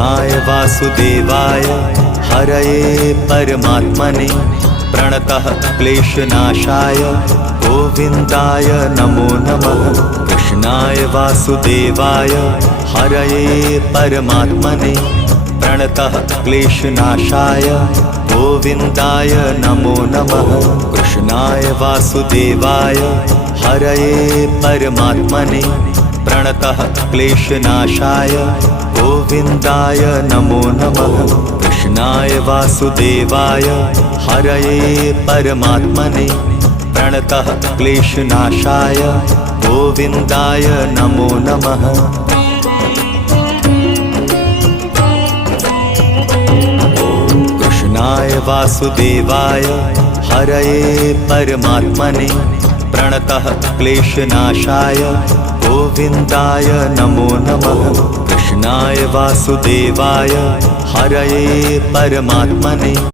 वासुदेवाय हरये परमात्मने प्रणतः क्लेशनाशाय गोविन्दाय नमो नमः। कृष्णाय वासुदेवाय हरये परमात्मने प्रणतः क्लेशनाशाय गोविन्दाय नमो नमः। कृष्णाय वासुदेवाय हरये परमात्मने प्रणतः क्लेशनाशाय गोविन्दाय नमो नमः। कृष्णाय वासुदेवाय हरये परमात्मने प्रणतः क्लेशनाशाय गोविन्दाय नमो नमः। कृष्णाय वासुदेवाय हरये परमात्मने प्रणतः क्लेशनाशाय गोविन्दाय नमो नमः। कृष्णाय वासुदेवाय हरये परमात्मने